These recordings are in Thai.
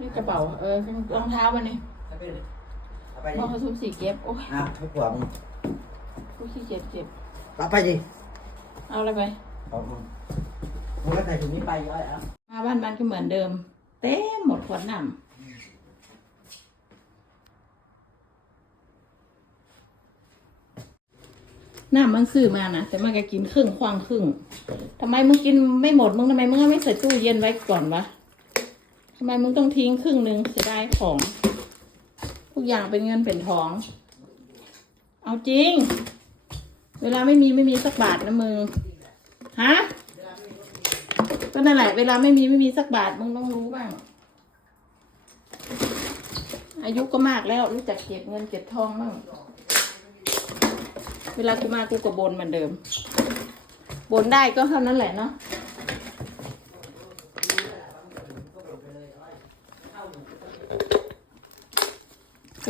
นี่กระเป๋า เออรองเท้ามันนี่เอาไปเลยเอาไปมดิอผสมสีเก็บ โอ้ยอะให้ขวางกูขี้เกียจเก็บ เอาไปดิเอาอะไรไป เอามึงมึงก็ใส่ถุงนี้ไปย้อยเอะมาบ้านมันก็เหมือนเดิม เต็มหมดขวดน้ำน้ำมันซื้อมานะแต่มันก็กินครึ่งควางครึ่งทำไมมึงกินไม่หมดมึงทำไมมึงไม่ใส่ตู้เย็นไว้ก่อนวะ ทำไมมึงต้องทิ้งครึ่งหนึ่งเสียดายของ ทุกอย่างเป็นเงินเป็นทอง เอาจริง เวลาไม่มีไม่มีสักบาทนะมึง ฮะ ก็นั่นแหละ เวลาไม่มีไม่มีสักบาทมึงต้องรู้บ้าง อายุก็มากแล้วรู้จักเก็บเงินเก็บทองบ้าง เวลากูมากูก็บนเหมือนเดิม บนได้ก็เท่านั้นแหละเนาะ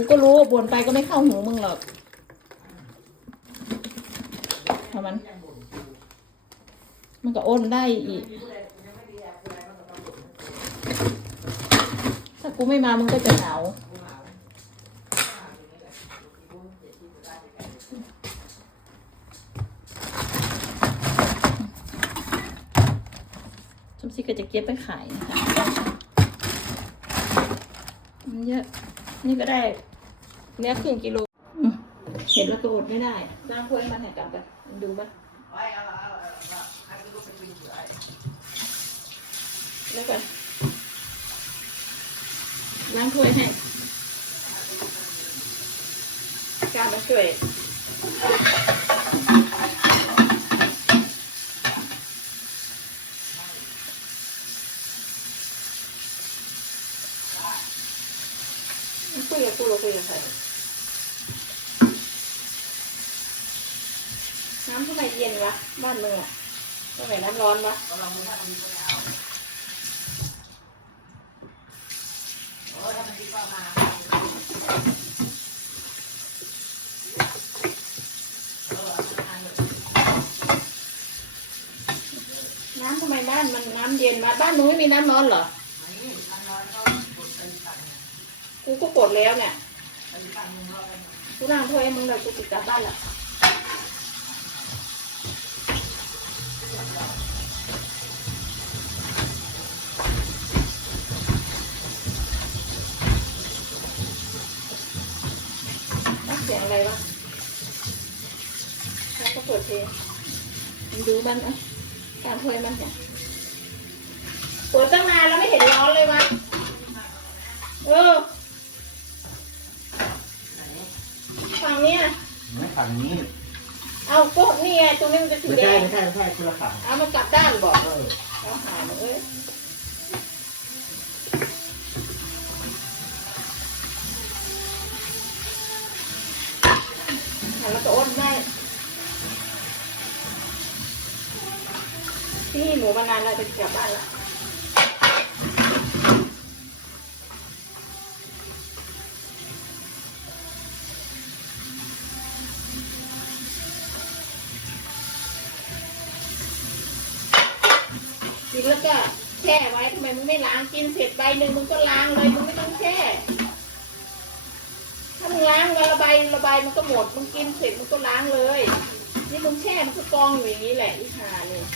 กูก็รู้ว่นไปก็ไม่เข้าหูมึงหรอกทำมัน มันก็โอนได้อีก ถ้ากูไม่มามึงก็จะเหงาชมซี่ก็จะเก็บไปขายนะคะมันเยอะ นี่ก็ได้เนื้อครึ่งกิโลอืมเห็นแล้วก็อดไม่ได้จ้างพวกให้มันแหกกลับกันดูบ้างแล้วกันล้างถ้วยให้การมาช่วย คุยกับกูเราคุยกับใครน้ำทำไมเย็นวะ บ้านมึงอะทำไมน้ำร้อนวะน้ำทำไมบ้านมันน้ำเย็นมาบ้านมึงไม่มีน้ำร้อนเหรอกู ก็กดแล้วเนี่ยกูล้างถ้วยให้มึงเลยกูติดกลับบ้านละเสียงอะไรวะแล้วก็เปิดเพลงมึงดูมันอะการถ้วยมันเนี่ยเปิดตั้งนานแล้วไม่เห็นร้อนเลยวะเออฝั่งเนี้ยไม่ฝั่งนี้ เอาก็นี่ไงตรงนี้มันจะสีไม่แดใช่งไม่ใช่ไม่ใช่คนละฝั่งเอามันกลับด้านบอกเออเอาหามาเอ้ยเอาแล้วก็อ้นได้ที่หมูมานานแล้วจะกลับบ้านละ กินแล้วก็แช่ไว้ทำไมมึงไม่ล้างกินเสร็จใบหนึ่งมึงก็ล้างเลยมึงไม่ต้องแช่ถ้ามึงล้างวันละใบละใบมันก็หมดมึงกินเสร็จมึงก็ล้างเลย นี่มึงแช่มันก็กองอยู่อย่างนี้แหละอีหาเนี่ย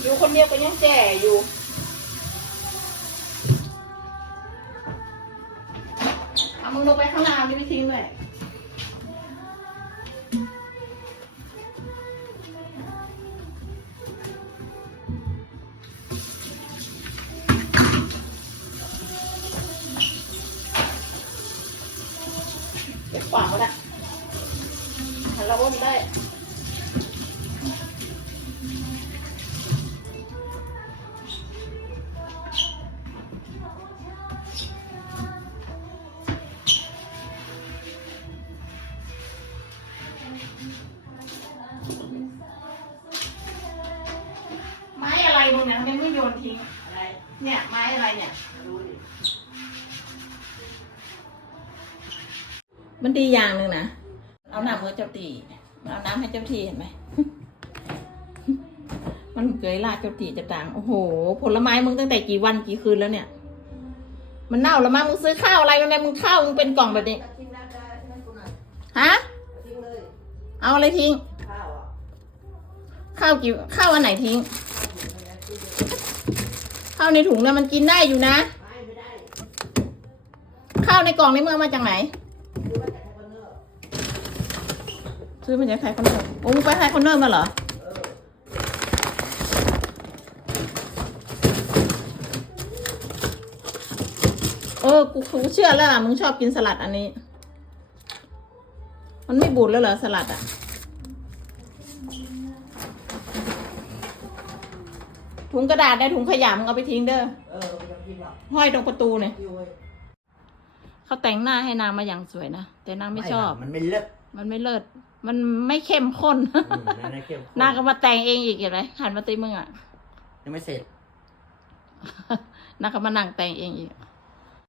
อยู่คนเดียวก็ยังแจ่อยู่างล่างนี่ไม่ทิ้งเลยเก็บขวางก็ได้หันละอ้นได้ ม้อะไรมึงเนี่ยทำไมไม่โยนทิ้ง อะไร เนี่ยไม้อะไรเนี่ยรู้ดิมันดีอย่างหนึ่งนะ เอาหนังมือเจ้าตีเอาน้ำให้เจ้าที่เห็นไหม มันเกยลาดเจ้าที่จะต่าง โอ้โห ผลไม้มึงตั้งแต่กี่วันกี่คืนแล้วเนี่ย มันเน่าแล้วมั้งมึงซื้อข้าวอะไรมาแม่มึงข้าวมึงเป็นกล่องแบบนี้ทิ้งน้ำได้ใช่ไหมคุณหน่อยฮะทิ้งเลยเอาอะไรทิ้งข้าวอะข้าวกี่ข้าวอันไหนทิ้ง ข้าวในถุงเนี่ยมันกินได้อยู่นะไม่ได้ข้าวในกล่องนี่มึงเอามาจากไหนคือว่าแต่คนเนอร์ซื้อมาจากไทยคอนเนอร์โอ้มึงไปไทยคอนเนอร์มาเหรอเออเออ กูกูเชื่อแล้วล่ะ มึงชอบกินสลัดอันนี้ มันไม่บูดแล้วเหรอสลัดอะ ถุงกระดาษได้ถุงขยะมึงเอาไปทิ้งเด้อเออไม่ต้องกินหรอกห้อยตรงประตูเนี่ยคิวไว้เขาแต่งหน้าให้นางมาอย่างสวยนะแต่นางไม่ชอบ มันไม่เลิศมันไม่เลิศมันไม่เข้มข้นอืมนั่นนะเข้มข้นนางก็มาแต่งเองอีกเห็นไหมหันมาตีมึงอะยังไม่เสร็จ นางก็มานั่งแต่งเองอีก